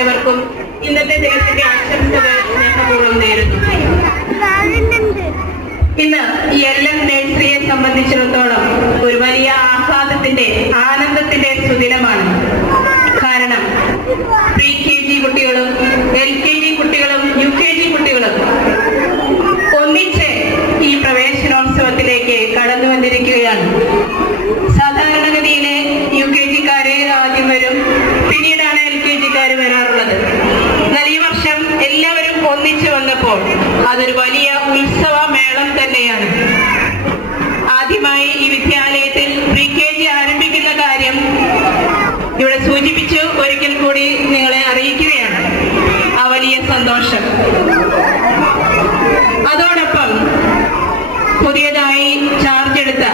ഏവർക്കും ഇന്നത്തെ ദിവസത്തിന്റെ ആശംസകൾ സ്നേഹപൂർവ്വം നേരുന്നു. ഇന്ന് ഈ എല്ലാം നഴ്സറിയെ സംബന്ധിച്ചിടത്തോളം ഒരു വലിയ ആഹ്ലാദത്തിന്റെ ആനന്ദത്തിന്റെ സുദിനമാണ്. കാരണം പ്രീ KG കുട്ടികളും LKG കുട്ടികളും UKG കുട്ടികളും ഒന്നിച്ച് ഈ പ്രവേശനോത്സവത്തിലേക്ക് കടന്നു വന്നിരിക്കുകയാണ്. സാധാരണഗതിയിലെ UKG-ക്കാരെ ആദ്യം വരും, പിന്നീടാണ് LKG-ക്കാര് വരാറുള്ളത്. എന്നാൽ ഈ വർഷം എല്ലാവരും ഒന്നിച്ചു വന്നപ്പോൾ അതൊരു വലിയ ഉത്സവ മേളം തന്നെയാണ്. ആദ്യമായി ഈ വിദ്യാലയത്തിൽ പ്രീ KG ആരംഭിക്കുന്ന കാര്യം ഇവിടെ സൂചിപ്പിച്ചു. ഒരിക്കൽ കൂടി നിങ്ങളെ അറിയിക്കുകയാണ് ആ വലിയ സന്തോഷം. അതോടൊപ്പം പുതിയതായി ചാർജ് എടുത്ത